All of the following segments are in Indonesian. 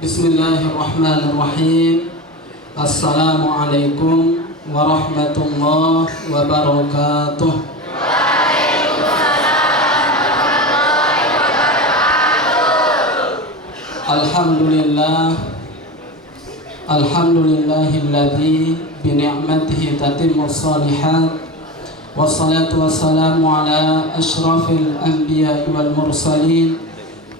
Bismillahirrahmanirrahim. Assalamualaikum warahmatullahi wabarakatuh. Alhamdulillah. Alhamdulillahilladzi bi ni'matihi tatimmus shalihat. Wassalatu wassalamu ala asyrafil anbiya'i wal mursalin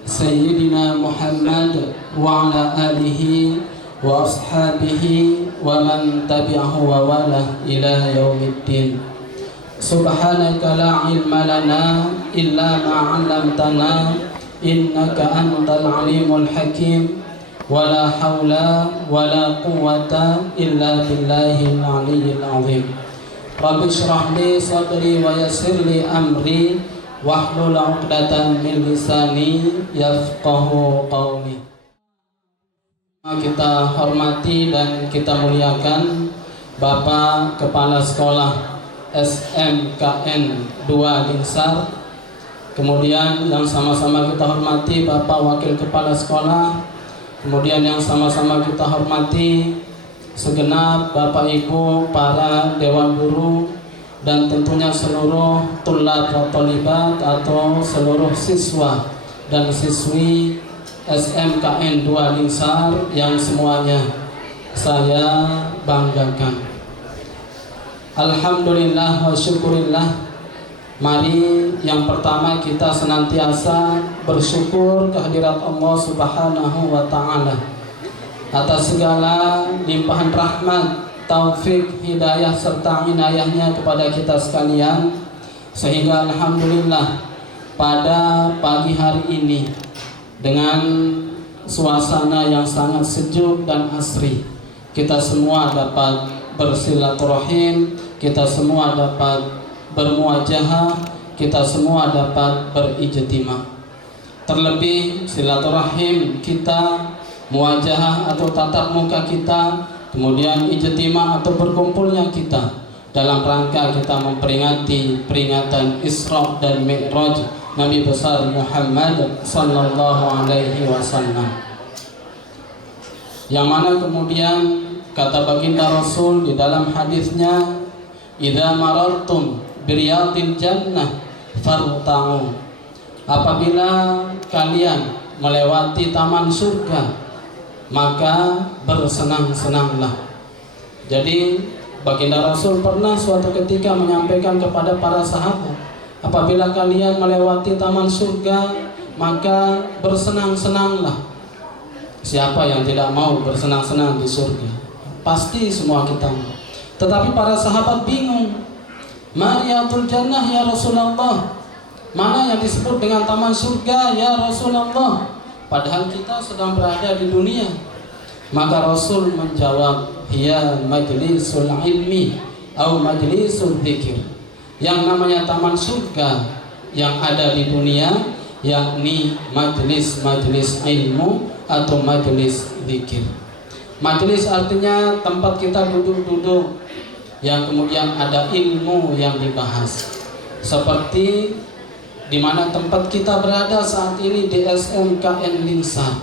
Sayyidina Muhammad wa ala alihi wa ashabihi wa man tabi'ahu wa walah ila yaumiddin. Subhanaka la ilma lana illa ma 'allamtana innaka antal alimul hakim. Wa la haula wa la quwwata illa billahil aliyyil azim. Rabbi shrah li sadri wa yassir li amri wahlul 'uqdatam min lisani yafqahu qawli. Kita hormati dan kita muliakan Bapak Kepala Sekolah SMKN 2 Lingsar. Kemudian yang sama-sama kita hormati Bapak Wakil Kepala Sekolah. Kemudian yang sama-sama kita hormati segenap Bapak Ibu para Dewan Guru dan tentunya seluruh tulab wa tholibat atau seluruh siswa dan siswi SMKN 2 Lingsar yang semuanya saya banggakan. Alhamdulillah wa syukurillah. Mari yang pertama kita senantiasa bersyukur kehadirat Allah Subhanahu wa ta'ala atas segala limpahan rahmat, taufik, hidayah serta inayahnya kepada kita sekalian, sehingga alhamdulillah pada pagi hari ini dengan suasana yang sangat sejuk dan asri kita semua dapat bersilaturahim, kita semua dapat bermuajahah, kita semua dapat berijtimah. Terlebih silaturahim kita, muajahah atau tatap muka kita, kemudian ijtimah atau berkumpulnya kita dalam rangka kita memperingati peringatan Isra dan Mi'raj Nabi besar Muhammad sallallahu alaihi wasallam, yang mana kemudian kata baginda Rasul di dalam hadisnya, idza marartum biriyadil jannah farta'u, apabila kalian melewati taman surga maka bersenang-senanglah. Jadi baginda Rasul pernah suatu ketika menyampaikan kepada para sahabat, apabila kalian melewati taman surga maka bersenang-senanglah. Siapa yang tidak mau bersenang-senang di surga? Pasti semua kita mau. Tetapi para sahabat bingung, Mariyatul Jannah ya Rasulullah, mana yang disebut dengan taman surga ya Rasulullah? Padahal kita sedang berada di dunia. Maka Rasul menjawab, ya majlisul ilmi atau majlisul dzikir. Yang namanya taman surga yang ada di dunia yakni majlis-majlis ilmu atau majlis dzikir. Majlis artinya tempat kita duduk-duduk yang kemudian ada ilmu yang dibahas. Seperti di mana tempat kita berada saat ini di SMKN Lingsar,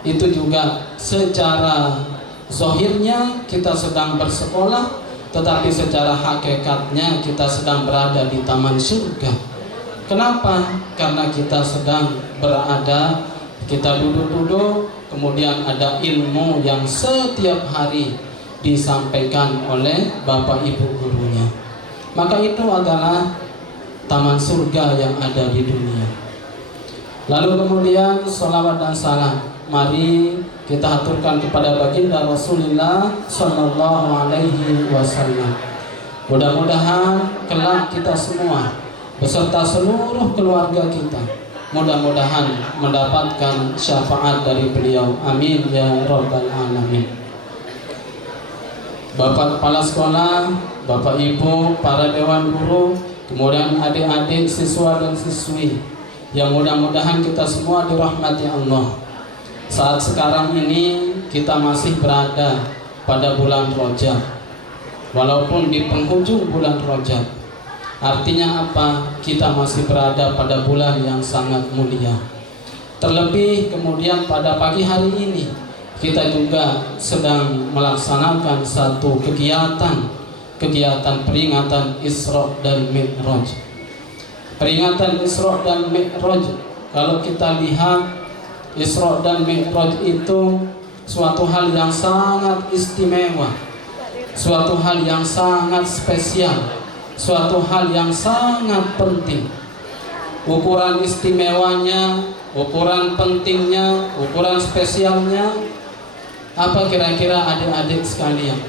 itu juga secara zahirnya kita sedang bersekolah, tetapi secara hakikatnya kita sedang berada di taman surga. Kenapa? Karena kita sedang berada, kita duduk-duduk, kemudian ada ilmu yang setiap hari disampaikan oleh Bapak Ibu gurunya. Maka itu adalah taman surga yang ada di dunia. Lalu kemudian salawat dan salam mari kita aturkan kepada baginda Rasulullah sallallahu alaihi wasallam. Mudah-mudahan kelak kita semua beserta seluruh keluarga kita mudah-mudahan mendapatkan syafaat dari beliau. Amin ya rabbal alamin. Bapak Kepala Sekolah, Bapak Ibu, para Dewan Guru, kemudian adik-adik siswa dan siswi yang mudah-mudahan kita semua dirahmati Allah. Saat sekarang ini kita masih berada pada bulan Rajab, walaupun di penghujung bulan Rajab. Artinya apa? Kita masih berada pada bulan yang sangat mulia. Terlebih kemudian pada pagi hari ini kita juga sedang melaksanakan satu kegiatan peringatan Isra dan Mi'raj. Peringatan Isra dan Mi'raj, kalau kita lihat Isra dan Mi'raj itu suatu hal yang sangat istimewa, suatu hal yang sangat spesial, suatu hal yang sangat penting. Ukuran istimewanya, ukuran pentingnya, ukuran spesialnya, apa kira-kira adik-adik sekalian?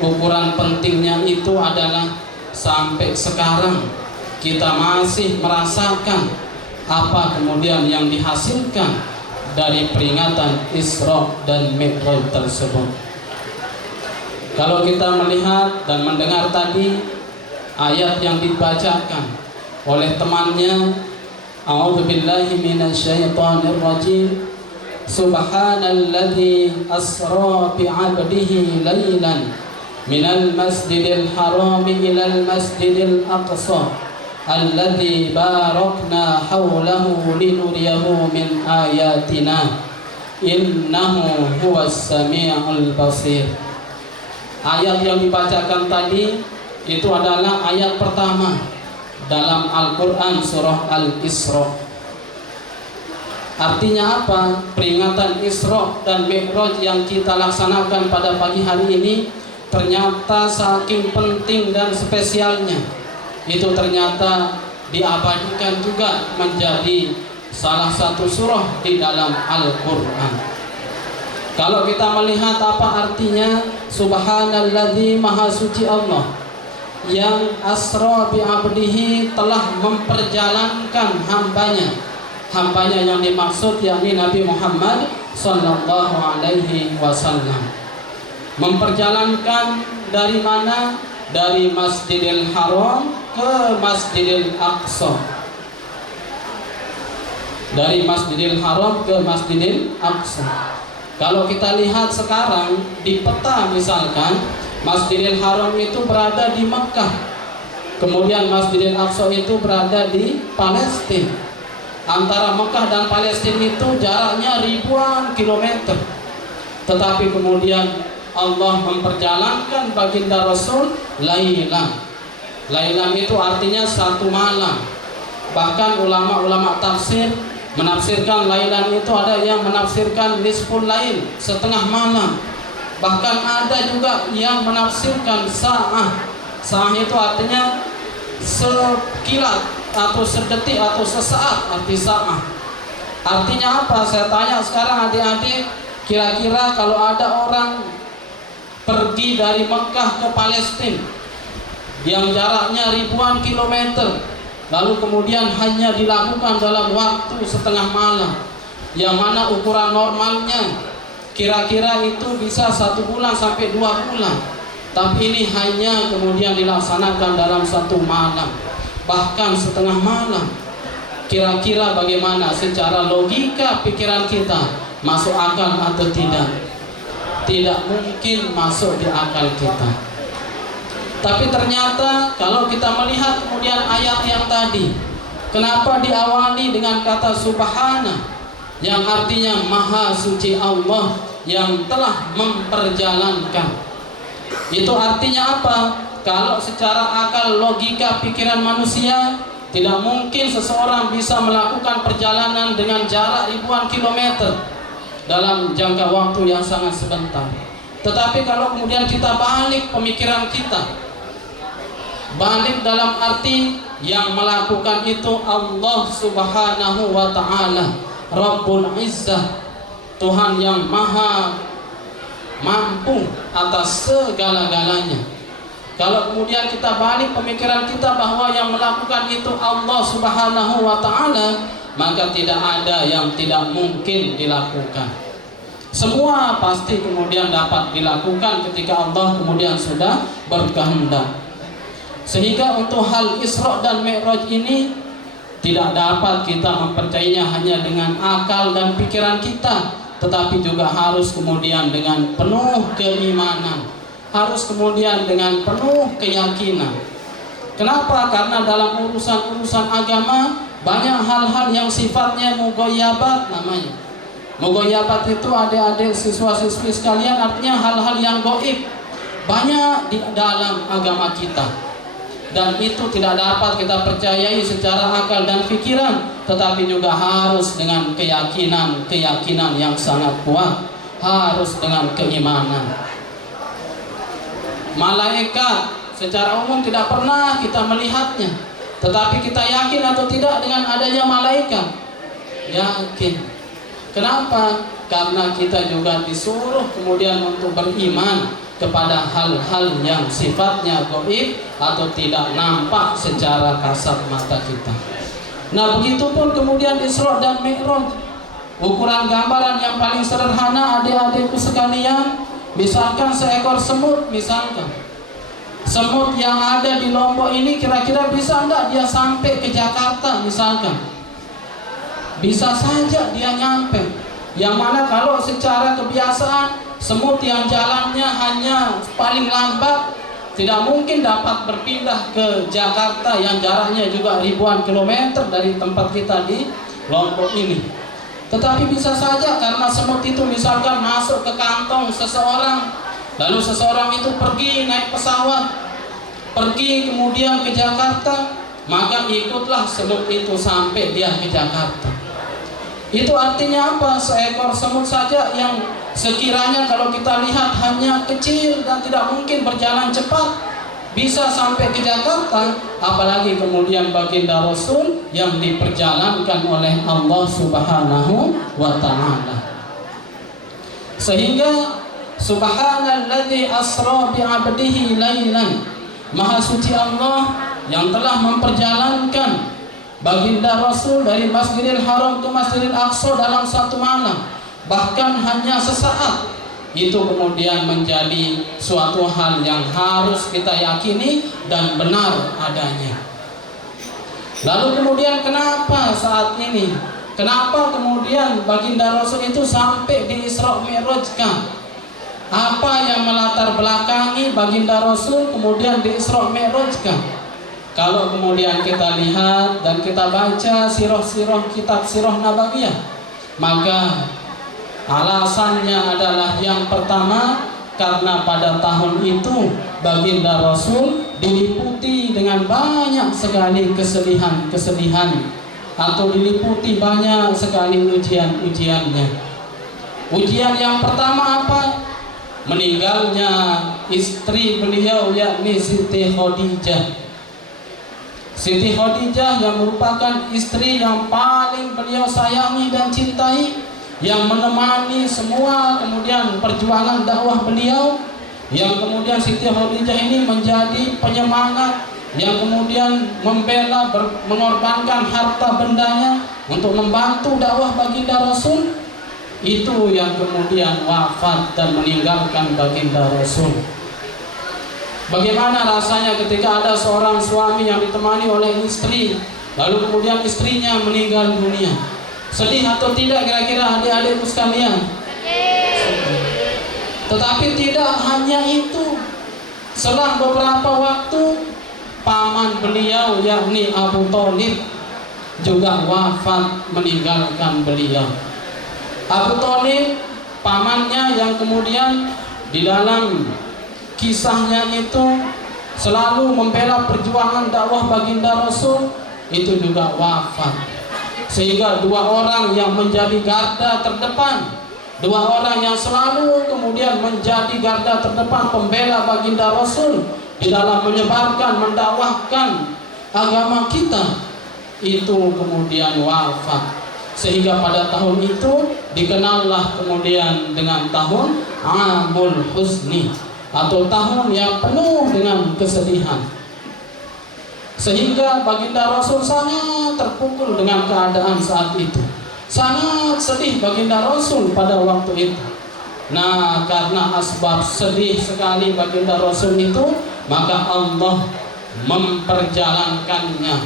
Ukuran pentingnya itu adalah sampai sekarang kita masih merasakan apa kemudian yang dihasilkan dari peringatan Isra dan Mi'raj tersebut. Kalau kita melihat dan mendengar tadi ayat yang dibacakan oleh temannya, a'udzubillahi minasyaitonirrajim, subhanalladzi asra bi'abdihi lailan minal masjidil harami ilal masjidil aqsa alladzi barakna haulahu linuriyahu min ayatina innahu huwas sami'ul basir. Ayat yang dibacakan tadi itu adalah ayat pertama dalam Al-Quran surah Al-Isra. Artinya apa? Peringatan Isra dan Mi'raj yang kita laksanakan pada pagi hari ini ternyata saking penting dan spesialnya, itu ternyata diabadikan juga menjadi salah satu surah di dalam Al-Quran. Kalau kita melihat apa artinya subhanalladzi, maha suci Allah yang asra bi abdihi, telah memperjalankan hambanya yang dimaksud yakni Nabi Muhammad sallallahu alaihi wasallam. Memperjalankan dari mana? Dari Masjidil Haram ke Masjidil Aqsa. Dari Masjidil Haram ke Masjidil Aqsa. Kalau kita lihat sekarang di peta misalkan, Masjidil Haram itu berada di Mekah, kemudian Masjidil Aqsa itu berada di Palestina. Antara Mekah dan Palestina itu jaraknya ribuan kilometer. Tetapi kemudian Allah memperjalankan baginda Rasul lailan. Lailan itu artinya satu malam. Bahkan ulama-ulama tafsir menafsirkan lailan itu, ada yang menafsirkan nisful lail, setengah malam. Bahkan ada juga yang menafsirkan sa'ah. Sa'ah itu artinya sekilat atau sedetik atau sesaat, arti sa'ah. Artinya apa? Saya tanya sekarang adik-adik, kira-kira kalau ada orang pergi dari Mekah ke Palestina yang jaraknya ribuan kilometer, lalu kemudian hanya dilakukan dalam waktu setengah malam, yang mana ukuran normalnya kira-kira itu bisa 1 bulan sampai 2 bulan, tapi ini hanya kemudian dilaksanakan dalam 1 malam, bahkan setengah malam. Kira-kira bagaimana secara logika pikiran kita, masuk akal atau tidak? Tidak mungkin masuk di akal kita. Tapi ternyata kalau kita melihat kemudian ayat yang tadi, kenapa diawali dengan kata subhana, yang artinya maha suci Allah yang telah memperjalankan. Itu artinya apa? Kalau secara akal logika pikiran manusia, tidak mungkin seseorang bisa melakukan perjalanan dengan jarak ribuan kilometer dalam jangka waktu yang sangat sebentar. Tetapi kalau kemudian kita balik pemikiran kita, balik dalam arti yang melakukan itu Allah subhanahu wa ta'ala, Rabbul Izzah, Tuhan yang maha mampu atas segala-galanya. Kalau kemudian kita balik pemikiran kita bahwa yang melakukan itu Allah subhanahu wa ta'ala, maka tidak ada yang tidak mungkin dilakukan. Semua pasti kemudian dapat dilakukan ketika Allah kemudian sudah berkehendak. Sehingga untuk hal Isra dan Mi'raj ini tidak dapat kita mempercayainya hanya dengan akal dan pikiran kita, tetapi juga harus kemudian dengan penuh keimanan, harus kemudian dengan penuh keyakinan. Kenapa? Karena dalam urusan-urusan agama Banyak hal-hal yang sifatnya mughayabat namanya. Mughayabat itu adik-adik siswa-siswi sekalian artinya hal-hal yang gaib. Banyak di dalam agama kita. Dan itu tidak dapat kita percayai secara akal dan pikiran, tetapi juga harus dengan keyakinan yang sangat kuat, harus dengan keimanan. Malaikat secara umum tidak pernah kita melihatnya, tetapi kita yakin atau tidak dengan adanya malaikat? Yakin. Kenapa? Karena kita juga disuruh kemudian untuk beriman kepada hal-hal yang sifatnya gaib atau tidak nampak secara kasat mata kita. Nah, begitupun kemudian Isra dan Mi'raj. Ukuran gambaran yang paling sederhana adik-adikku sekalian, misalkan seekor semut, misalkan semut yang ada di Lombok ini kira-kira bisa enggak dia sampai ke Jakarta misalkan? Bisa saja dia nyampe. Yang mana kalau secara kebiasaan semut yang jalannya hanya paling lambat tidak mungkin dapat berpindah ke Jakarta yang jaraknya juga ribuan kilometer dari tempat kita di Lombok ini. Tetapi bisa saja karena semut itu misalkan masuk ke kantong seseorang, lalu seseorang itu pergi naik pesawat, pergi kemudian ke Jakarta, maka ikutlah semut itu sampai dia ke Jakarta. Itu artinya apa? Seekor semut saja yang sekiranya kalau kita lihat hanya kecil dan tidak mungkin berjalan cepat bisa sampai ke Jakarta, apalagi kemudian baginda Rasul yang diperjalankan oleh Allah Subhanahu wa ta'ala. Sehingga subhanalladzi asra bi'abdihi lailan, maha suci Allah yang telah memperjalankan baginda Rasul dari Masjidil Haram ke Masjidil Aqsa dalam satu malam, bahkan hanya sesaat. Itu kemudian menjadi suatu hal yang harus kita yakini dan benar adanya. Lalu kemudian kenapa saat ini? Kenapa kemudian baginda Rasul itu sampai di Isra Mi'rajkan? Apa yang melatar belakangi baginda Rasul kemudian di Isra Mi'rajkan? Kalau kemudian kita lihat dan kita baca sirah-sirah kitab sirah nabawiyah, maka alasannya adalah yang pertama karena pada tahun itu baginda Rasul diliputi dengan banyak sekali kesedihan atau diliputi banyak sekali ujian-ujiannya. Ujian yang pertama apa? Meninggalnya istri beliau yakni Siti Khadijah. Siti Khadijah yang merupakan istri yang paling beliau sayangi dan cintai, yang menemani semua kemudian perjuangan dakwah beliau, yang kemudian Siti Khadijah ini menjadi penyemangat, yang kemudian membela, mengorbankan harta bendanya untuk membantu dakwah baginda Rasul. Itu yang kemudian wafat dan meninggalkan baginda Rasul. Bagaimana rasanya ketika ada seorang suami yang ditemani oleh istri, lalu kemudian istrinya meninggal dunia? Sedih atau tidak kira-kira adik-adikku sekalian? Tetapi tidak hanya itu. Selang beberapa waktu, paman beliau yakni Abu Thalib juga wafat meninggalkan beliau. Abu Thalib pamannya yang kemudian di dalam kisahnya itu selalu membela perjuangan dakwah baginda Rasul, itu juga wafat. Sehingga dua orang yang menjadi garda terdepan, dua orang yang selalu kemudian menjadi garda terdepan pembela baginda Rasul di dalam menyebarkan, mendakwahkan agama kita, itu kemudian wafat. Sehingga pada tahun itu dikenallah kemudian dengan tahun Amul Huzni, atau tahun yang penuh dengan kesedihan. Sehingga baginda Rasul sangat terpukul dengan keadaan saat itu. Sangat sedih baginda Rasul pada waktu itu. Nah, karena asbab sedih sekali baginda Rasul itu, maka Allah memperjalankannya,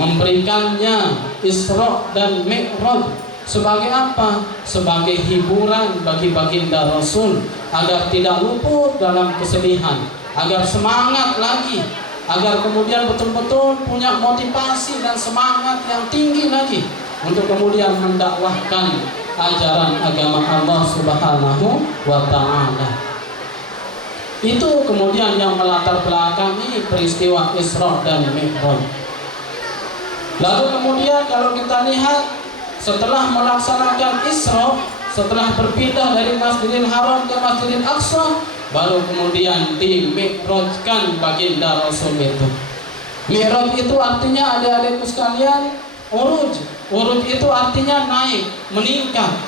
memberikannya Isra dan Mi'raj. Sebagai apa? Sebagai hiburan bagi baginda Rasul agar tidak luput dalam kesedihan, agar semangat lagi agar kemudian betul-betul punya motivasi dan semangat yang tinggi lagi untuk kemudian mendakwahkan ajaran agama Allah Subhanahu wa Ta'ala. Itu kemudian yang melatar belakangi peristiwa Isra dan Mi'raj. Lalu kemudian kalau kita lihat setelah melaksanakan Isra, setelah berpindah dari Masjidil Haram ke Masjidil Aqsa, baru kemudian di-mi'rajkan baginda Rasul itu. Mi'raj itu artinya, adik-adikku sekalian, uruj. Uruj itu artinya naik, meningkat.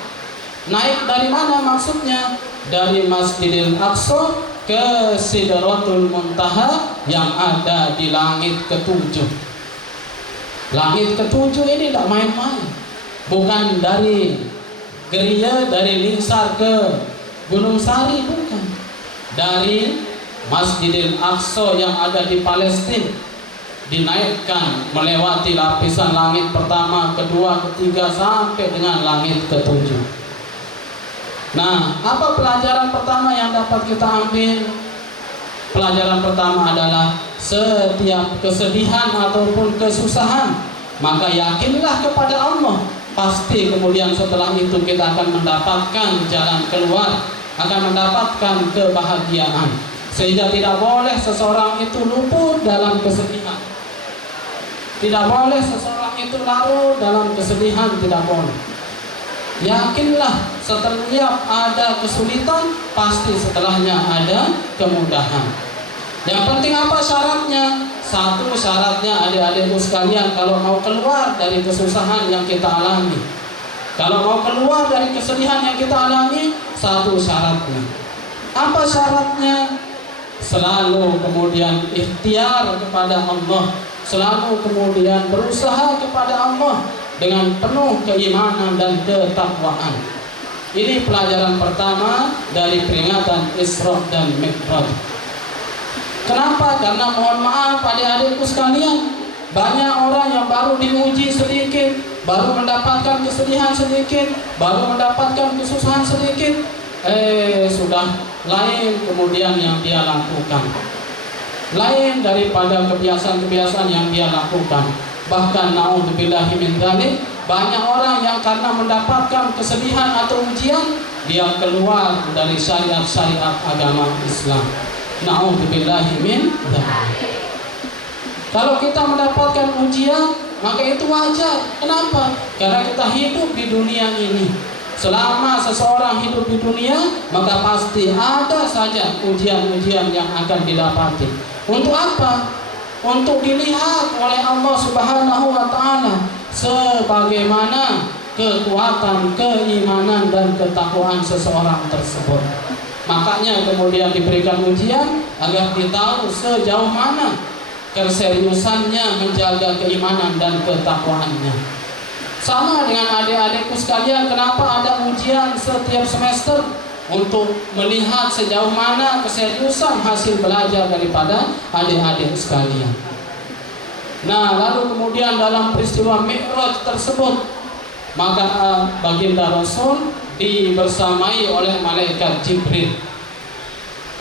Naik dari mana maksudnya? Dari Masjidil Aqsa ke Sidratul Muntaha yang ada di langit ketujuh. Langit ketujuh ini tidak main-main. Bukan dari Geria, dari Lingsar ke Gunung Sari, bukan. Dari Masjidil Aqsa yang ada di Palestina dinaikkan melewati lapisan langit pertama, kedua, ketiga sampai dengan langit ketujuh. Nah, apa pelajaran pertama yang dapat kita ambil? Pelajaran pertama adalah setiap kesedihan ataupun kesusahan, maka yakinlah kepada Allah. Pasti kemudian setelah itu kita akan mendapatkan jalan keluar, akan mendapatkan kebahagiaan. Sehingga tidak boleh seseorang itu luput dalam kesedihan. Tidak boleh seseorang itu larut dalam kesedihan, tidak boleh. Yakinlah setiap ada kesulitan, pasti setelahnya ada kemudahan. Yang penting apa syaratnya? Satu syaratnya, adik-adikku sekalian, kalau mau keluar dari kesusahan yang kita alami, kalau mau keluar dari kesedihan yang kita alami, satu syaratnya. Apa syaratnya? Selalu kemudian ikhtiar kepada Allah, selalu kemudian berusaha kepada Allah dengan penuh keimanan dan ketakwaan. Ini pelajaran pertama dari peringatan Isra dan Mi'raj. Kenapa? Karena mohon maaf adik-adikku sekalian, banyak orang yang baru diuji sedikit, baru mendapatkan kesedihan sedikit, baru mendapatkan kesusahan sedikit, sudah lain kemudian yang dia lakukan, lain daripada kebiasaan-kebiasaan yang dia lakukan. Bahkan naudzubillahi min dzalik, banyak orang yang karena mendapatkan kesedihan atau ujian, dia keluar dari syariat-syariat agama Islam. Naudzubillahi min dzalik. Kalau kita mendapatkan ujian, maka itu wajar. Kenapa? Karena kita hidup di dunia ini. Selama seseorang hidup di dunia, maka pasti ada saja ujian-ujian yang akan didapati. Untuk apa? Untuk dilihat oleh Allah Subhanahu wa Ta'ala sebagaimana kekuatan, keimanan dan ketakwaan seseorang tersebut. Makanya kemudian diberikan ujian agar kita tahu sejauh mana keseriusannya menjaga keimanan dan ketakwaannya. Sama dengan adik-adikku sekalian, kenapa ada ujian setiap semester? Untuk melihat sejauh mana keseriusan hasil belajar daripada adik-adik sekalian. Nah, lalu kemudian dalam peristiwa Mi'raj tersebut, maka baginda Rasul dibersamai oleh malaikat Jibril,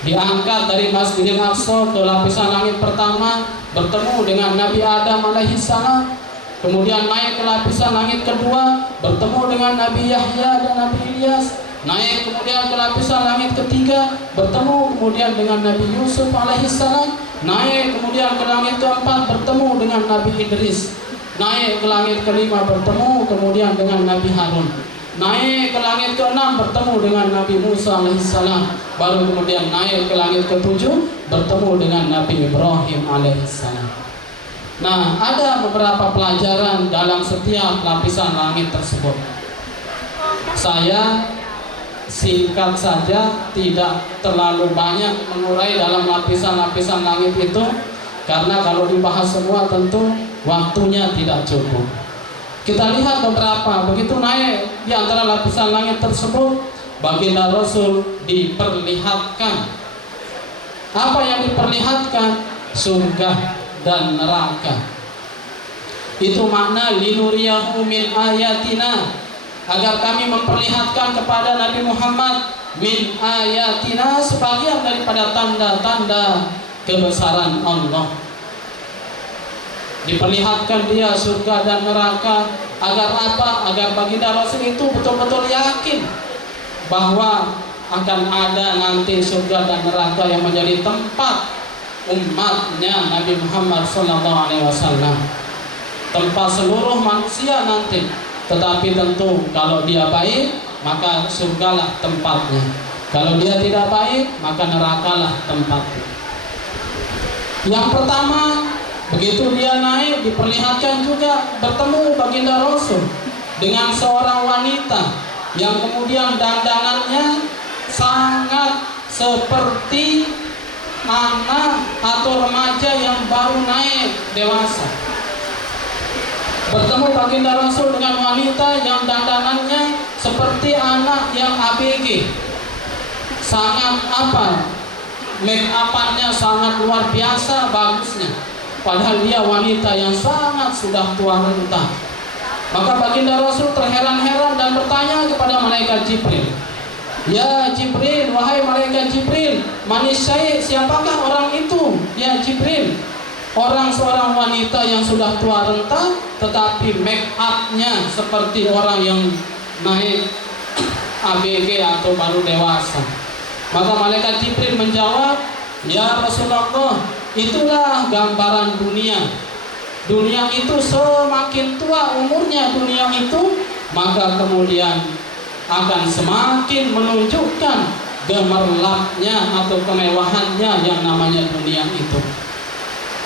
diangkat dari Masjidil Aqsa ke lapisan langit pertama, bertemu dengan Nabi Adam alaihissalam. Kemudian naik ke lapisan langit kedua, bertemu dengan Nabi Yahya dan Nabi Ilyas. Naik kemudian ke lapisan langit ketiga, bertemu kemudian dengan Nabi Yusuf alaihissalam. Naik kemudian ke langit keempat, bertemu dengan Nabi Idris. Naik ke langit kelima, bertemu kemudian dengan Nabi Harun. Naik ke langit keenam, bertemu dengan Nabi Musa alaihissalam. Baru kemudian naik ke langit ketujuh, bertemu dengan Nabi Ibrahim alaihissalam. Nah, ada beberapa pelajaran dalam setiap lapisan langit tersebut. Saya singkat saja, tidak terlalu banyak mengurai dalam lapisan-lapisan langit itu, karena kalau dibahas semua tentu waktunya tidak cukup. Kita lihat beberapa. Begitu naik di antara lapisan langit tersebut, baginda Rasul diperlihatkan. Apa yang diperlihatkan? Surga dan neraka. Itu makna linuriyahu min ayatina, agar kami memperlihatkan kepada Nabi Muhammad min ayatina, sebagian daripada tanda-tanda kebesaran Allah. diperlihatkan dia surga dan neraka. Agar apa? Agar baginda Rasul itu betul-betul yakin bahwa akan ada nanti surga dan neraka yang menjadi tempat umatnya Nabi Muhammad SAW, tempat seluruh manusia nanti. Tetapi tentu kalau dia baik, maka surgalah tempatnya. Kalau dia tidak baik, maka nerakalah tempatnya. Yang pertama, begitu dia naik, diperlihatkan juga bertemu baginda Rasul dengan seorang wanita yang kemudian dandanannya sangat seperti anak atau remaja yang baru naik dewasa. Bertemu baginda Rasul dengan wanita yang dandanannya seperti anak yang ABG, sangat make up-nya sangat luar biasa bagusnya, padahal dia wanita yang sangat sudah tua renta. Maka baginda Rasul terheran-heran dan bertanya kepada malaikat Jibril, "Ya Jibril, wahai malaikat Jibril, siapakah orang itu? Ya Jibril, seorang wanita yang sudah tua renta, tetapi make up-nya seperti orang yang naik ABG atau baru dewasa." Maka malaikat Jibril menjawab, "Ya Rasulullah, itulah gambaran dunia. Dunia itu semakin tua umurnya dunia itu, maka kemudian akan semakin menunjukkan gemerlapnya atau kemewahannya yang namanya dunia itu.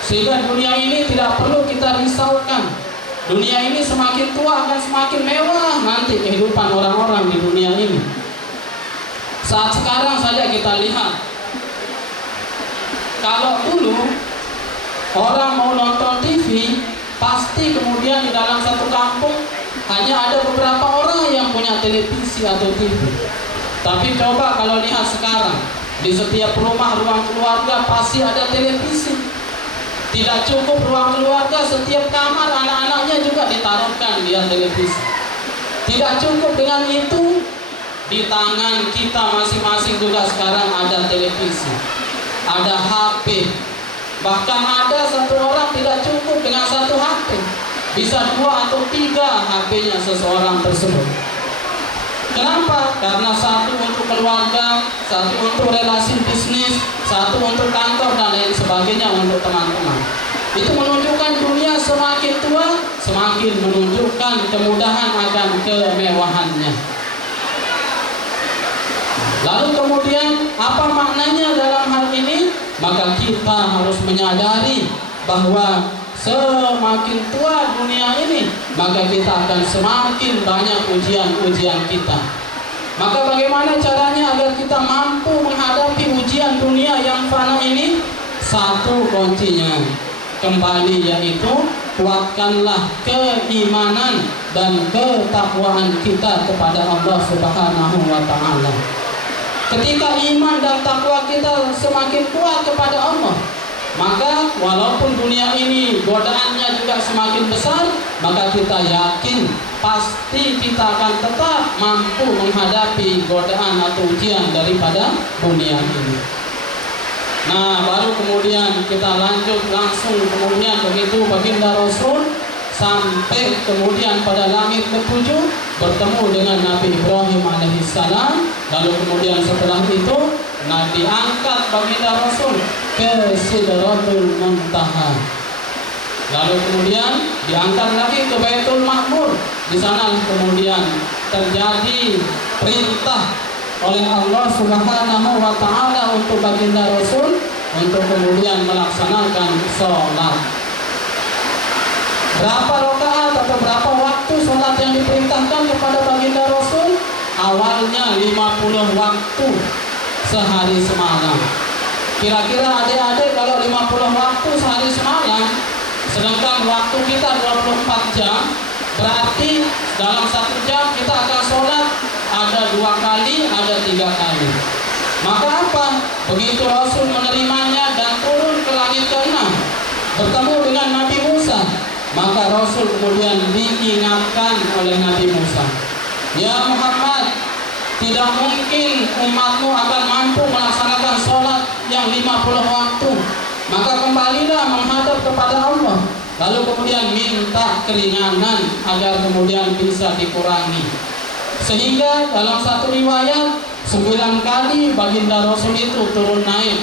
Sehingga dunia ini tidak perlu kita risaukan. Dunia ini semakin tua akan semakin mewah nanti kehidupan orang-orang di dunia ini. Saat sekarang saja kita lihat, kalau dulu orang mau nonton TV, pasti kemudian di dalam satu kampung hanya ada beberapa orang yang punya televisi atau TV. Tapi coba kalau lihat sekarang, di setiap rumah, ruang keluarga pasti ada televisi. Tidak cukup ruang keluarga, setiap kamar anak-anaknya juga ditaruhkan dia televisi. Tidak cukup dengan itu, di tangan kita masing-masing juga sekarang ada televisi, ada HP. Bahkan ada satu orang tidak cukup dengan satu HP, bisa 2 atau 3 HP-nya seseorang tersebut. Kenapa? Karena satu untuk keluarga, satu untuk relasi bisnis, satu untuk kantor dan lain sebagainya untuk teman-teman. Itu menunjukkan dunia semakin tua, semakin menunjukkan kemudahan akan kemewahannya. Lalu kemudian apa maknanya dalam hal ini? Maka kita harus menyadari bahwa semakin tua dunia ini, maka kita akan semakin banyak ujian-ujian kita. Maka bagaimana caranya agar kita mampu menghadapi ujian dunia yang fana ini? Satu kuncinya kembali, yaitu kuatkanlah keimanan dan ketakwaan kita kepada Allah Subhanahu wa Ta'ala. Ketika iman dan takwa kita semakin kuat kepada Allah, maka walaupun dunia ini godaannya juga semakin besar, maka kita yakin pasti kita akan tetap mampu menghadapi godaan atau ujian daripada dunia ini. Nah, baru kemudian kita lanjut langsung kemudian begitu baginda Rasul sampai kemudian pada langit ke-7 bertemu dengan Nabi Ibrahim alaihissalam. Lalu kemudian setelah itu Nabi angkat baginda Rasul ke Sidratul Muntaha. Lalu kemudian diangkat lagi ke Baitul Ma'mur. Di sana kemudian terjadi perintah oleh Allah Subhanahu wa Ta'ala untuk baginda Rasul untuk kemudian melaksanakan sholat. Berapa rakaat atau berapa waktu sholat yang diperintahkan kepada baginda Rasul? Awalnya 50 waktu sehari semalam. Kira-kira adik-adik kalau 50 waktu sehari semalam, sedangkan waktu kita 24 jam, berarti dalam 1 jam kita akan sholat ada 2 kali, ada 3 kali. Maka apa? Begitu Rasul menerimanya dan turun ke langit ke-6, bertemu dengan Nabi Musa, maka Rasul kemudian diingatkan oleh Nabi Musa, "Ya Muhammad, tidak mungkin umatmu akan mampu melaksanakan sholat yang 50 waktu. Maka kembalilah menghadap kepada Allah. lalu kemudian minta keringanan agar kemudian bisa dikurangi. Sehingga dalam satu riwayat 9 kali baginda Rasul itu turun naik,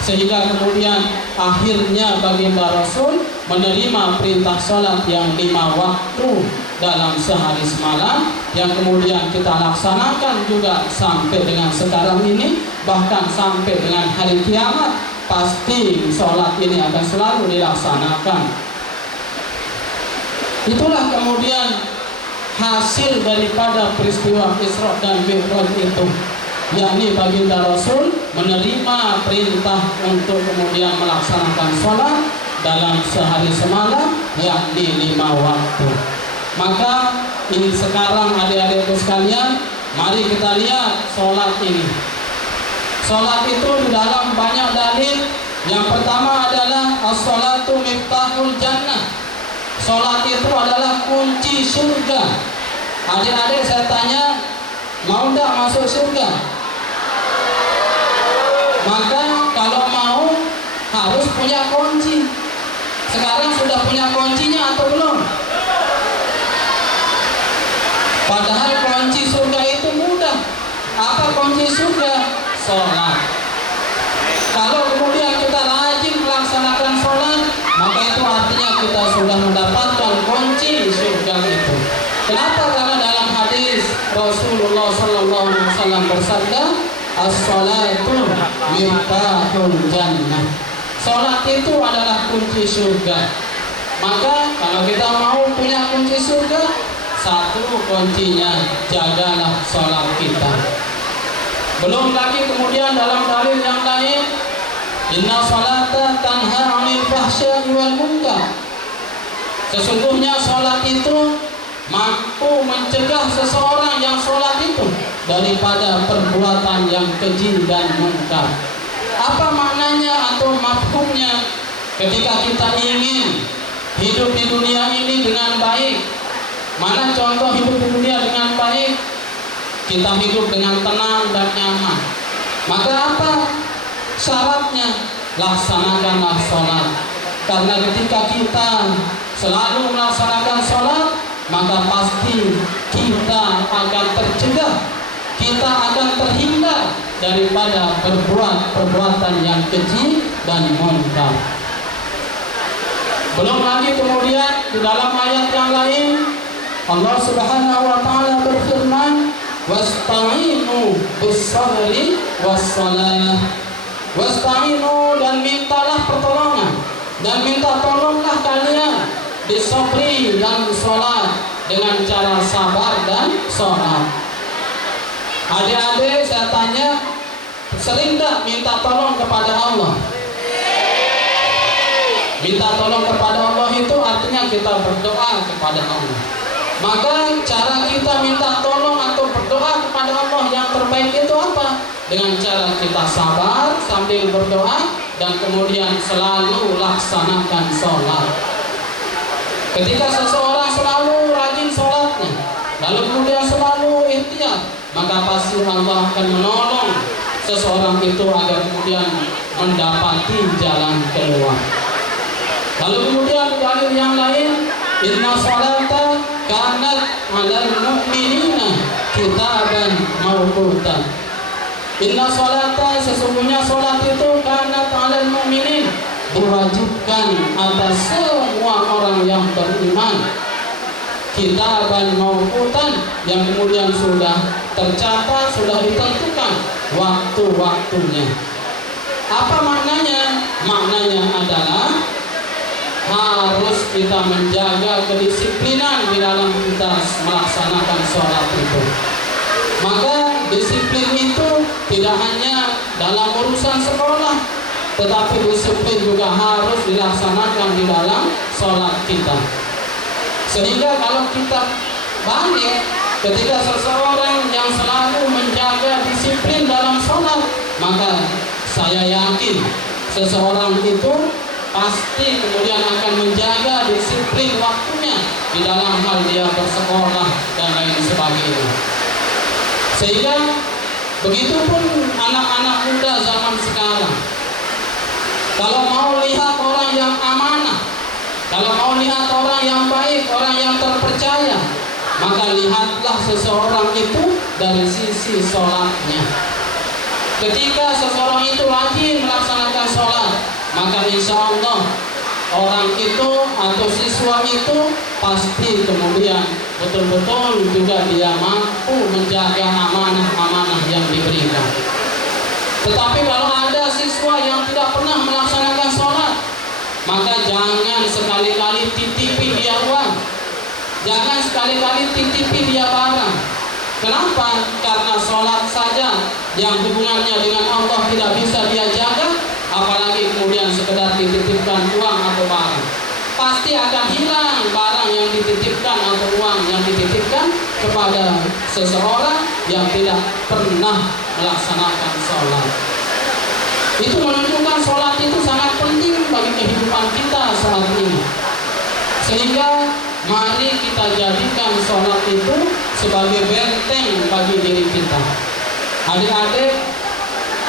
sehingga kemudian akhirnya baginda Rasul menerima perintah sholat yang 5 waktu dalam sehari semalam, yang kemudian kita laksanakan juga sampai dengan sekarang ini, bahkan sampai dengan hari kiamat pasti sholat ini akan selalu dilaksanakan. Itulah kemudian hasil daripada peristiwa Isra dan Mi'raj itu, yakni baginda Rasul menerima perintah untuk kemudian melaksanakan sholat dalam sehari semalam, yakni 5 waktu. Maka ini sekarang adik-adikku sekalian, mari kita lihat sholat ini. Sholat itu di dalam banyak dalil. Yang pertama adalah as-sholatu miftahul jannah. Sholat itu adalah kunci surga. Adik-adik saya tanya, mau tidak masuk surga? Maka kalau mau harus punya kunci. Sekarang sudah punya kuncinya atau belum? Padahal kunci surga itu mudah. Apa kunci surga? Sholat. Kalau kemudian kita rajin melaksanakan sholat, maka itu artinya kita sudah mendapatkan kunci surga itu. Kenapa? Karena dalam hadis Rasulullah SAW bersabda, as-sholatu miftahul jannah. Sholat itu adalah kunci surga. Maka kalau kita mau punya kunci surga, satu kuncinya, jagalah sholat kita. Belum lagi kemudian dalam dalil yang lain, inna sholata tanha 'anil fahsya'i wal munkar. Sesungguhnya sholat itu mampu mencegah seseorang yang sholat itu daripada perbuatan yang keji dan munkar. Apa maknanya atau mafhumnya? Ketika kita ingin hidup di dunia ini dengan baik, mana contoh hidup di dunia dengan baik? Kita hidup dengan tenang dan nyaman. Maka apa syaratnya? Laksanakanlah sholat. Karena ketika kita selalu melaksanakan sholat, maka pasti kita akan tercegah, kita akan terhindar daripada berbuat perbuatan yang keji dan munkar. Belum lagi kemudian di dalam ayat yang lain, Allah Subhanahu wa taala berfirman, wasta'inu bis-sabri was-salah. Wasta'inu, dan mintalah pertolongan, dan minta tolonglah kalian bis-sabri dan salat, dengan cara sabar dan salat. Adik-adik saya tanya, sering tak minta tolong kepada Allah? Minta tolong kepada Allah itu artinya kita berdoa kepada Allah. Maka cara kita minta tolong atau berdoa kepada Allah yang terbaik itu apa? Dengan cara kita sabar sambil berdoa, dan kemudian selalu laksanakan sholat. Ketika seseorang selalu rajin sholatnya, lalu kemudian selalu ikhtiar, maka pasti Allah akan menolong seseorang itu agar kemudian mendapati jalan keluar. Lalu kemudian dalil yang lain, inna sholata kanat 'alal mu'minina kitaban mawqutan. Inna sholata, sesungguhnya sholat itu kanat 'alal mu'minin, diwajibkan atas semua orang yang beriman, kitaban mawqutan, yang kemudian sudah tercatat, sudah ditentukan waktu-waktunya. Apa maknanya? Maknanya adalah harus kita menjaga kedisiplinan di dalam kita melaksanakan sholat itu. Maka disiplin itu tidak hanya dalam urusan sekolah, tetapi disiplin juga harus dilaksanakan di dalam sholat kita. Sehingga kalau kita balik, ketika seseorang yang selalu menjaga disiplin dalam sholat, maka saya yakin seseorang itu pasti kemudian akan menjaga disiplin waktunya di dalam hal dia bersekolah dan lain sebagainya. Sehingga begitupun anak-anak muda zaman sekarang, kalau mau lihat orang yang amanah, Kalau mau lihat orang yang baik, orang yang terpercaya, maka lihatlah seseorang itu dari sisi sholatnya. Ketika seseorang itu rajin melaksanakan sholat, maka insya Allah orang itu atau siswa itu pasti kemudian betul-betul juga dia mampu menjaga amanah-amanah yang diberikan. Tetapi kalau ada siswa yang tidak pernah melaksanakan sholat, maka jangan sekali-kali titipi dia uang, jangan sekali-kali titipi dia barang. Kenapa? Karena sholat saja yang hubungannya dengan Allah tidak bisa dia jaga, apalagi kemudian sekedar dititipkan uang atau barang. Pasti akan hilang barang yang dititipkan atau uang yang dititipkan kepada seseorang yang tidak pernah melaksanakan sholat. Itu menunjukkan sholat itu sangat penting bagi kehidupan kita saat ini. Sehingga mari kita jadikan sholat itu sebagai benteng bagi diri kita. Adik-adik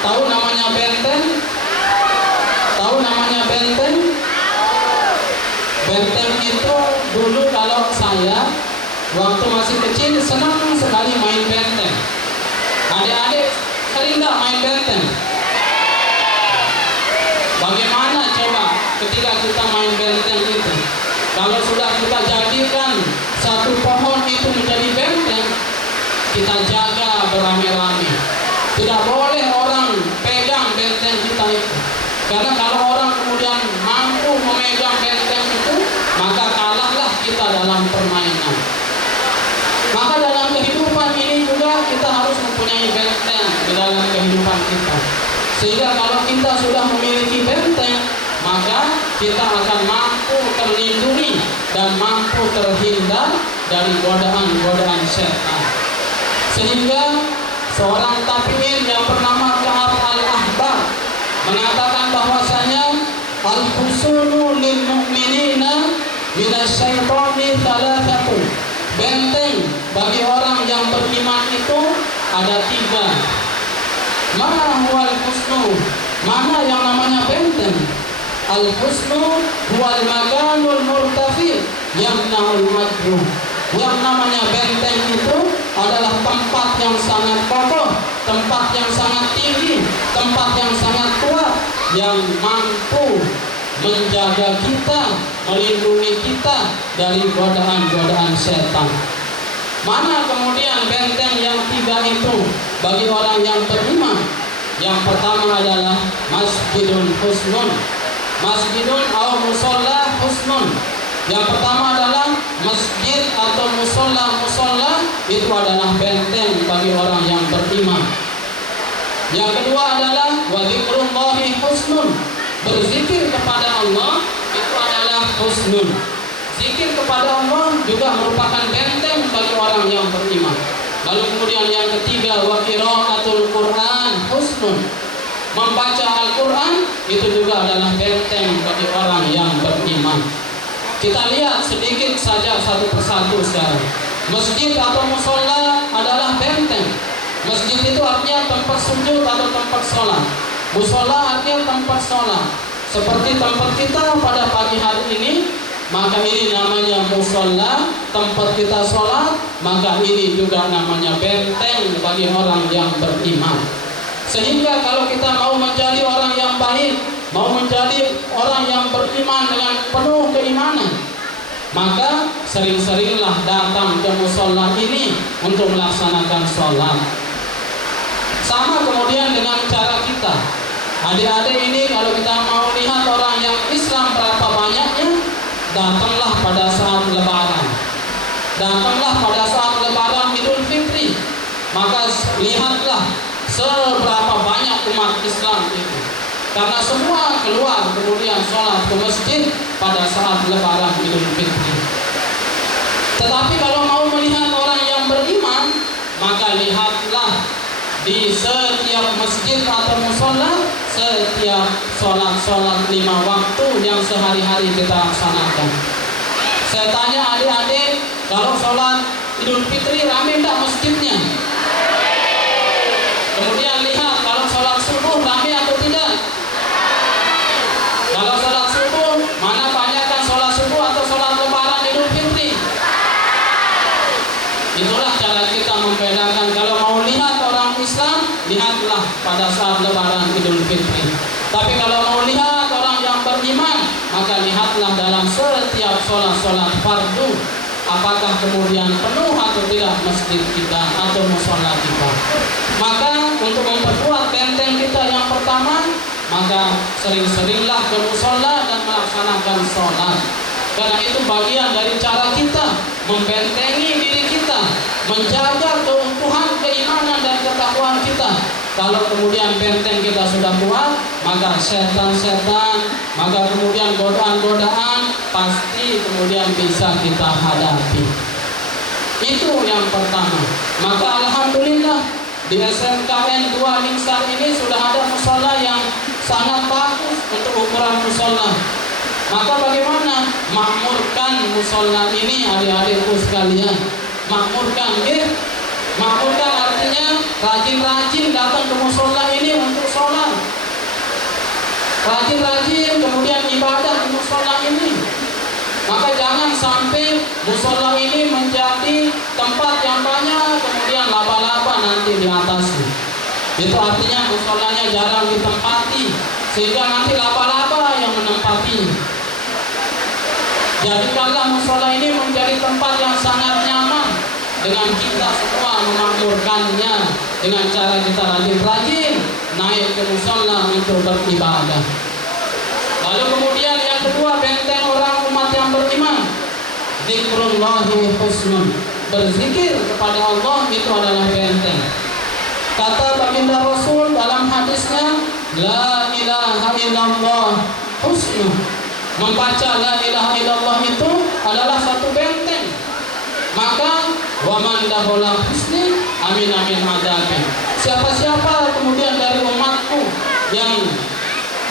tahu namanya benteng? Tahu namanya benteng? Benteng itu dulu kalau saya waktu masih kecil senang sekali main benteng. Adik-adik sering nggak main benteng? Bagaimana coba ketika kita main benteng itu? Kalau sudah kita jadikan satu pohon itu menjadi benteng, kita jaga beramai-ramai. Tidak boleh orang pegang benteng kita itu. Karena kalau orang kemudian mampu memegang benteng itu, maka kalahlah kita dalam permainan. Maka dalam kehidupan ini juga kita harus mempunyai benteng di dalam kehidupan kita. Sehingga kalau kita sudah memiliki benteng, maka kita akan mampu terlindungi dan mampu terhindar dari godaan-godaan setan. Sehingga seorang tabi'in yang bernama Ka'ab al-Ahbar mengatakan bahwasanya al-husunu lil mu'minina minasyaitani thalathatu. Benteng bagi orang yang beriman itu ada 3. Mana huwal husnu? Mana yang namanya benteng? Al-husnu huwal makanul murtafi yamna'ul madru. Yang namanya benteng itu adalah tempat yang sangat kokoh, tempat yang sangat tinggi, tempat yang sangat kuat, yang mampu menjaga kita, melindungi kita dari godaan-godaan setan. Mana kemudian benteng yang 3 itu bagi orang yang beriman? Yang pertama adalah masjidun husnun. Masjidun atau musolla husnun. Yang pertama adalah masjid atau musolla itu adalah benteng bagi orang yang beriman. Yang kedua adalah wa dzikrullahi husnun. Berzikir kepada Allah itu adalah husnun. Zikir kepada Allah juga merupakan benteng bagi orang yang beriman. Lalu kemudian yang ketiga wa qiraatul Quran husnun. Membaca Al-Quran itu juga adalah benteng bagi orang yang beriman. Kita lihat sedikit saja satu persatu sekarang. Masjid atau musola adalah benteng. Masjid itu artinya tempat sujud atau tempat sholat. Musola artinya tempat sholat. Seperti tempat kita pada pagi hari ini, maka ini namanya musola, tempat kita sholat. Maka ini juga namanya benteng bagi orang yang beriman. Sehingga kalau kita mau menjadi orang yang baik, mau menjadi orang yang beriman dengan penuh keimanan, maka sering-seringlah datang ke musola ini untuk melaksanakan sholat. Sama kemudian dengan cara kita. Adik-adik ini kalau kita mau lihat orang yang Islam berapa banyaknya, datanglah pada saat lebaran. Datanglah pada saat lebaran Idul Fitri. Maka lihatlah seberapa banyak umat Islam itu. Karena semua keluar kemudian sholat ke masjid pada saat lebaran Idul Fitri. Tetapi kalau mau melihat orang yang beriman, maka lihatlah di setiap masjid atau musola, setiap sholat 5 waktu yang sehari-hari kita laksanakan. Saya tanya adik-adik, kalau sholat Idul Fitri ramai tak masjidnya? Kemudian lihat kalau sholat subuh ramai atau tidak? Kalau sholat subuh, mana banyakkan sholat subuh? lihatlah pada saat Lebaran Idul Fitri. Tapi kalau mau lihat orang yang beriman, maka lihatlah dalam setiap sholat fardu, apakah kemudian penuh atau tidak masjid kita atau musola kita. Maka untuk memperkuat benteng kita yang pertama, maka sering-seringlah ke musola dan melaksanakan sholat. Karena itu bagian dari cara kita membentengi diri kita, menjaga keutuhan keimanan dan ketakwaan kita. Kalau kemudian benteng kita sudah kuat, maka setan-setan, maka kemudian godaan-godaan pasti kemudian bisa kita hadapi. Itu yang pertama. Maka alhamdulillah di SMKN 2 Lingsar ini sudah ada musola yang sangat bagus untuk ukuran musola. Maka bagaimana makmurkan musola ini adik-adikku sekalian? Makmurkan, ya? Makmurkan artinya rajin-rajin datang ke musola ini untuk sholat. Rajin-rajin kemudian ibadah di musola ini. Maka jangan sampai musola ini menjadi tempat yang banyak kemudian laba-laba nanti di atasnya. Itu artinya musolanya jarang ditempati sehingga nanti laba-laba yang menempatinya. Jadikanlah musola ini menjadi tempat yang sangat nyaman dengan kita semua memakmurkannya dengan cara kita rajin-rajin naik ke musola untuk beribadah. Lalu kemudian yang kedua, benteng orang umat yang beriman, zikrullahi husnun, berzikir kepada Allah itu adalah benteng. Kata baginda Rasul dalam hadisnya, la ilaha illallah husnun, membaca la ilaha illallah itu adalah satu benteng. Maka waman dahola husni amin amin adabi, siapa-siapa kemudian dari umatku yang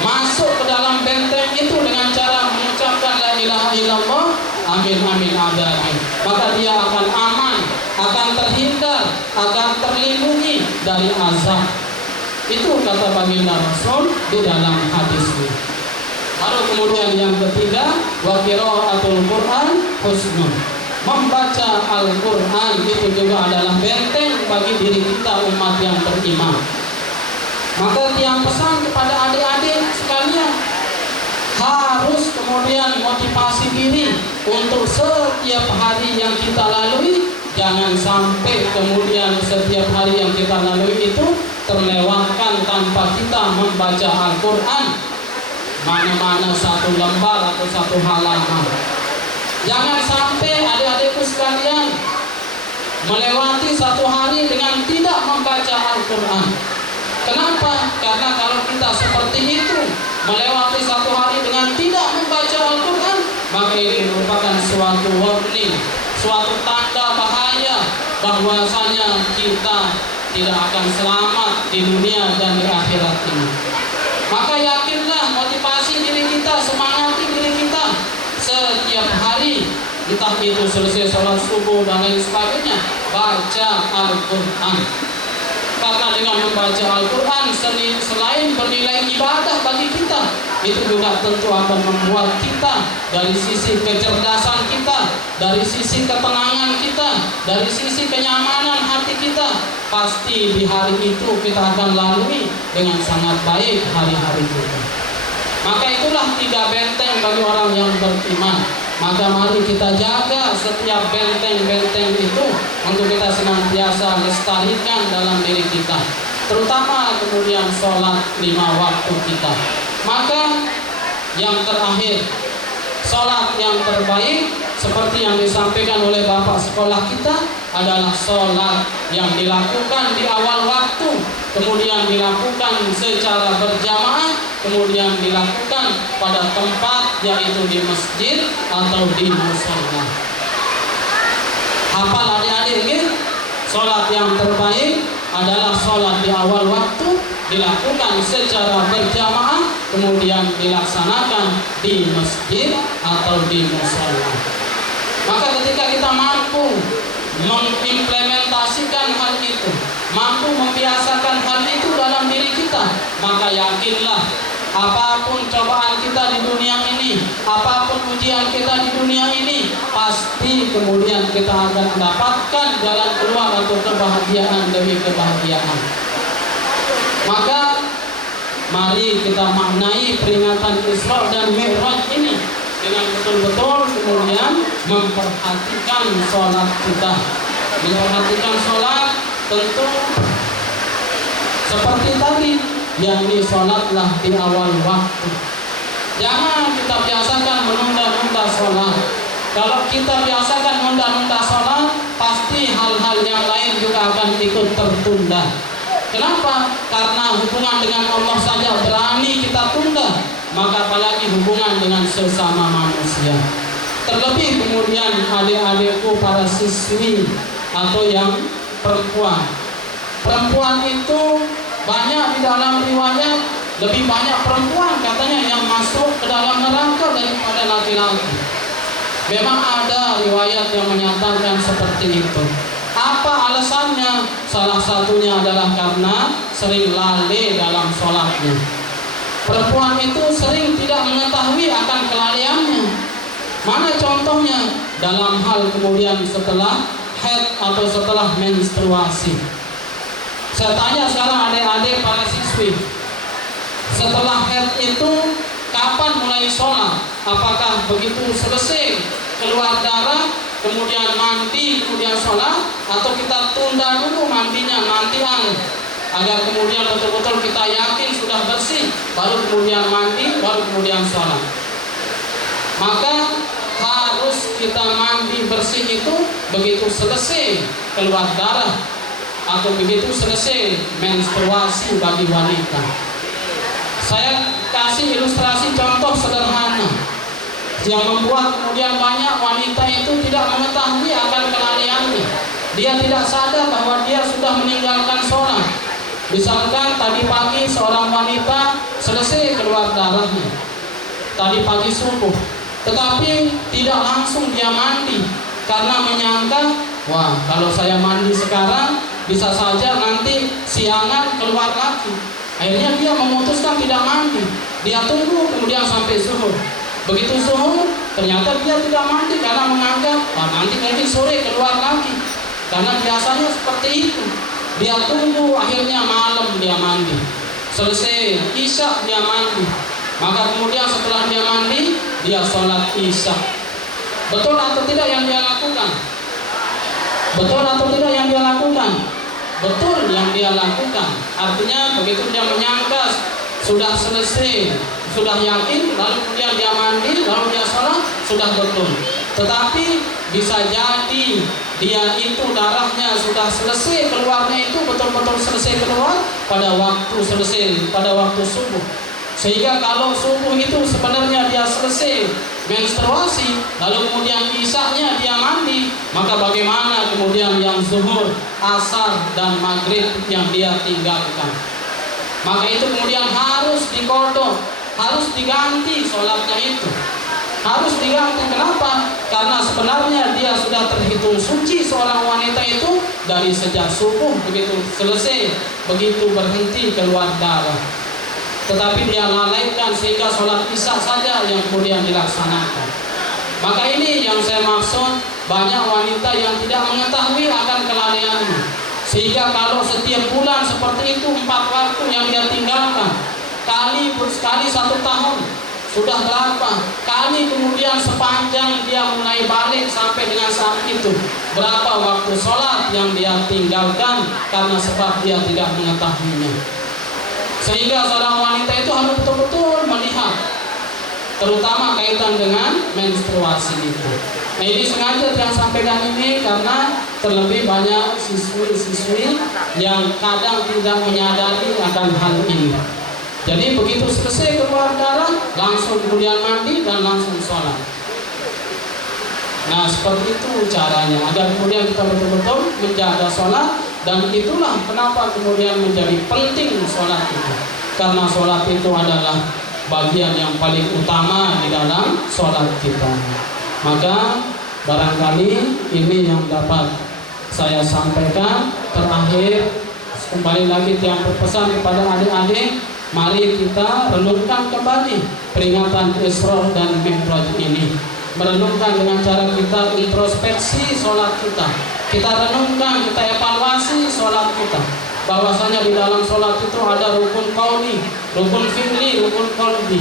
masuk ke dalam benteng itu dengan cara mengucapkan la ilaha illallah amin amin adabi, maka dia akan aman, akan terhindar, akan terlindungi dari azab. Itu kata baginda Rasul di dalam hadisnya. Lalu kemudian yang ketiga, wa qiraatul Quran husnun, membaca Al-Quran itu juga adalah benteng bagi diri kita umat yang beriman. Maka tiang pesan kepada adik-adik sekalian, harus kemudian motivasi diri untuk setiap hari yang kita lalui. Jangan sampai kemudian setiap hari yang kita lalui itu terlewatkan tanpa kita membaca Al-Quran, mana-mana satu lembar atau satu halaman. Jangan sampai adik-adikku sekalian melewati satu hari dengan tidak membaca Al-Quran. Kenapa? Karena kalau kita seperti itu, melewati satu hari dengan tidak membaca Al-Quran, maka ini merupakan suatu warning, suatu tanda bahaya bahwasanya kita tidak akan selamat di dunia dan di akhirat ini. Maka yakinlah, motivasi diri kita, semangati diri kita setiap hari, entah itu selesai sholat subuh dan lain sebagainya, baca Al-Quran. Karena dengan membaca Al-Quran selain bernilai ibadah bagi kita, itu juga tentu akan membuat kita dari sisi kecerdasan kita, dari sisi ketenangan kita, dari sisi kenyamanan hati kita, pasti di hari itu kita akan lalui dengan sangat baik hari-hari kita. Maka itulah 3 benteng bagi orang yang beriman. Maka mari kita jaga setiap benteng-benteng itu untuk kita senantiasa lestarikan dalam diri kita, terutama kemudian sholat 5 waktu kita. Maka yang terakhir, sholat yang terbaik seperti yang disampaikan oleh Bapak sekolah kita adalah sholat yang dilakukan di awal waktu, kemudian dilakukan secara berjamaah, kemudian dilakukan pada tempat yaitu di masjid atau di musola. Hafal adik-adik ini, sholat yang terbaik adalah sholat di awal waktu, dilakukan secara berjamaah, kemudian dilaksanakan di masjid atau di musola. Maka ketika kita mampu mengimplementasikan hal itu, mampu membiasakan hal itu dalam diri kita, maka yakinlah apapun cobaan kita di dunia ini, apapun ujian kita di dunia ini, pasti kemudian kita akan mendapatkan jalan keluar atau kebahagiaan demi kebahagiaan. Maka mari kita maknai peringatan Isra dan Mi'raj ini dengan betul-betul kemudian memperhatikan sholat kita. Memperhatikan sholat tentu seperti tadi, yakni sholatlah di awal waktu. Jangan kita biasakan menunda-nunda sholat. Kalau kita biasakan menunda-nunda sholat, pasti hal-hal yang lain juga akan ikut tertunda. Kenapa? Karena hubungan dengan Allah saja berani kita tunda, maka apalagi hubungan dengan sesama manusia. Terlebih kemudian adik-adikku para siswi atau yang perempuan. Perempuan itu banyak di dalam riwayat, lebih banyak perempuan katanya yang masuk ke dalam neraka daripada laki-laki. Memang ada riwayat yang menyatakan seperti itu. Apa alasannya? Salah satunya adalah karena sering lalai dalam sholatnya. Perempuan itu sering tidak mengetahui akan kelalaiannya. Mana contohnya? Dalam hal kemudian setelah haid atau setelah menstruasi. Saya tanya sekarang adik-adik para siswi, setelah haid itu kapan mulai sholat? Apakah begitu selesai keluar darah, kemudian mandi, kemudian sholat, atau kita tunda dulu mandinya, nantian, agar kemudian betul-betul kita yakin sudah bersih, baru kemudian mandi, baru kemudian sholat? Maka harus kita mandi bersih itu begitu selesai keluar darah atau begitu selesai menstruasi bagi wanita. Saya kasih ilustrasi contoh sederhana yang membuat kemudian banyak wanita itu tidak mengetahui akan kelalaiannya. Dia tidak sadar bahwa dia sudah meninggalkan sholat. Misalkan tadi pagi seorang wanita selesai keluar darahnya, tadi pagi subuh, tetapi tidak langsung dia mandi karena menyangka, wah kalau saya mandi sekarang bisa saja nanti siangan keluar lagi. Akhirnya dia memutuskan tidak mandi. Dia tunggu kemudian sampai zuhur. Begitu zuhur, ternyata dia tidak mandi karena menganggap, wah nanti mungkin sore keluar lagi. Karena biasanya seperti itu. Dia tunggu, akhirnya malam dia mandi. Selesai isya dia mandi. Maka kemudian setelah dia mandi, dia sholat isya. Betul atau tidak yang dia lakukan? Betul atau tidak yang dia lakukan? Betul yang dia lakukan. Artinya begitu dia menyangka sudah selesai, sudah yakin, lalu kemudian dia mandi, lalu dia sholat, sudah betul. Tetapi bisa jadi dia itu darahnya sudah selesai keluarnya, itu betul-betul selesai keluar pada waktu selesai, pada waktu subuh. Sehingga kalau subuh itu sebenarnya dia selesai menstruasi, lalu kemudian isya-nya dia mandi, maka bagaimana kemudian yang zuhur, asar, dan maghrib yang dia tinggalkan? Maka itu kemudian harus dikodok, harus diganti sholatnya itu. Harus diganti. Kenapa? Karena sebenarnya dia sudah terhitung suci seorang wanita itu dari sejak subuh begitu selesai, begitu berhenti keluar darah. Tetapi dia lalaikan sehingga sholat isya saja yang kemudian dilaksanakan. Maka ini yang saya maksud, banyak wanita yang tidak mengetahui akan kelalaiannya. Sehingga kalau setiap bulan seperti itu 4 waktu yang dia tinggalkan, sekali 1 tahun, sudah berapa kali kemudian sepanjang dia mulai balik sampai dengan saat itu, berapa waktu sholat yang dia tinggalkan karena sebab dia tidak mengetahuinya. Sehingga seorang wanita itu harus betul-betul melihat, terutama kaitan dengan menstruasi itu. Nah ini sengaja yang sampaikan ini karena terlebih banyak siswi-siswi yang kadang tidak menyadari akan hal ini. Jadi begitu selesai keluar darah, langsung kemudian mandi dan langsung sholat. Nah seperti itu caranya, agar kemudian kita betul-betul menjaga sholat. Dan itulah kenapa kemudian menjadi penting sholat itu. Karena sholat itu adalah bagian yang paling utama di dalam sholat kita. Maka barangkali ini yang dapat saya sampaikan. Terakhir, kembali lagi yang berpesan kepada adik-adik, mari kita renungkan kembali peringatan Isra dan Mi'raj ini. Merenungkan dengan cara kita introspeksi sholat kita. Kita renungkan, kita evaluasi sholat kita. bahwasanya di dalam sholat itu ada rukun qauli, rukun fi'li, rukun qalbi.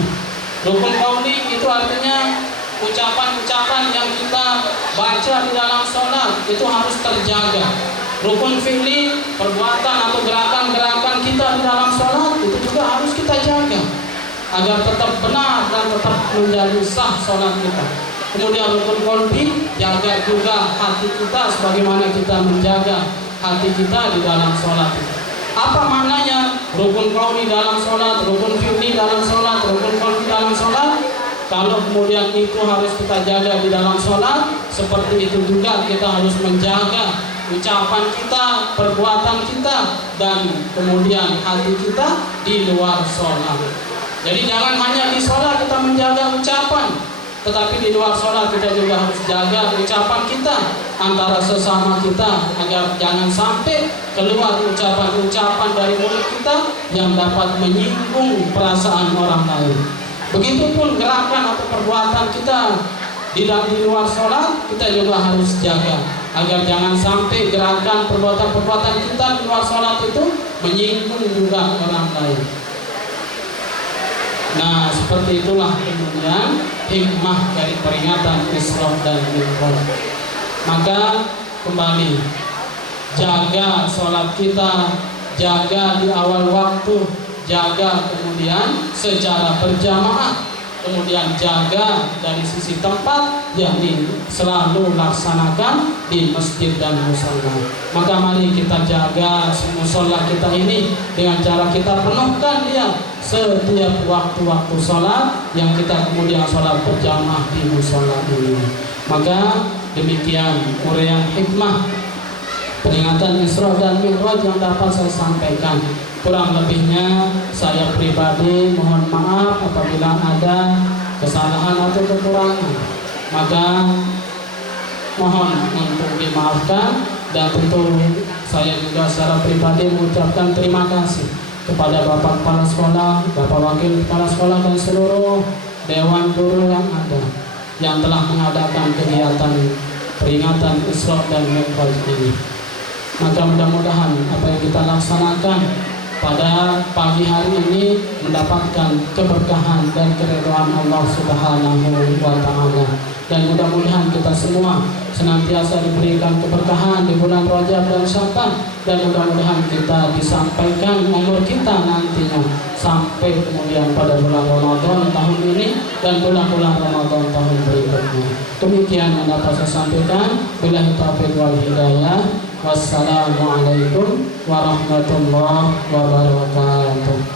Rukun qauli itu artinya ucapan-ucapan yang kita baca di dalam sholat itu harus terjaga. Rukun fi'li, perbuatan atau gerakan-gerakan kita di dalam sholat itu juga harus kita jaga agar tetap benar dan tetap menjadi sah sholat kita. Kemudian rukun qalbi, jaga juga hati kita sebagaimana kita menjaga hati kita di dalam sholat itu. Apa maknanya rukun qauli dalam sholat, rukun fi'li dalam sholat, rukun qalbi dalam sholat? Kalau kemudian itu harus kita jaga di dalam sholat, seperti itu juga kita harus menjaga ucapan kita, perbuatan kita, dan kemudian hati kita di luar sholat. Jadi jangan hanya di sholat kita menjaga ucapan, tetapi di luar sholat kita juga harus jaga ucapan kita antara sesama kita, agar jangan sampai keluar ucapan-ucapan dari mulut kita yang dapat menyinggung perasaan orang lain. Begitupun gerakan atau perbuatan kita di luar sholat, kita juga harus jaga agar jangan sampai gerakan perbuatan-perbuatan kita di luar sholat itu menyinggung juga orang lain. Nah, seperti itulah kemudian hikmah dari peringatan Isra dan Mi'raj. Maka kembali, jaga sholat kita, jaga di awal waktu, jaga kemudian secara berjamaah, kemudian jaga dari sisi tempat, yakni selalu laksanakan di masjid dan musola. Maka mari kita jaga musola kita ini dengan cara kita penuhkan dia setiap waktu-waktu sholat yang kita kemudian sholat berjamaah di musola ini. Maka demikian uraian hikmah peringatan Isra dan Mi'raj yang dapat saya sampaikan. Kurang lebihnya saya pribadi mohon maaf apabila ada kesalahan atau kekurangan. Maka mohon untuk dimaafkan, dan tentu saya juga secara pribadi mengucapkan terima kasih kepada Bapak Kepala Sekolah, Bapak Wakil Kepala Sekolah, dan seluruh Dewan Guru yang ada yang telah mengadakan kegiatan peringatan Isra dan Mi'raj ini. Maka mudah-mudahan apa yang kita laksanakan pada pagi hari ini mendapatkan keberkahan dan keridhaan Allah Subhanahu wa Ta'ala, dan mudah-mudahan kita semua senantiasa diberikan keberkahan di bulan Rajab dan Sya'ban, dan mudah-mudahan kita disampaikan umur kita nantinya sampai kemudian pada bulan Ramadan tahun ini dan bulan-bulan Ramadan tahun berikutnya. Demikian yang dapat saya sampaikan. Billahi taufiq wal hidayah. Wassalamualaikum warahmatullahi wabarakatuh.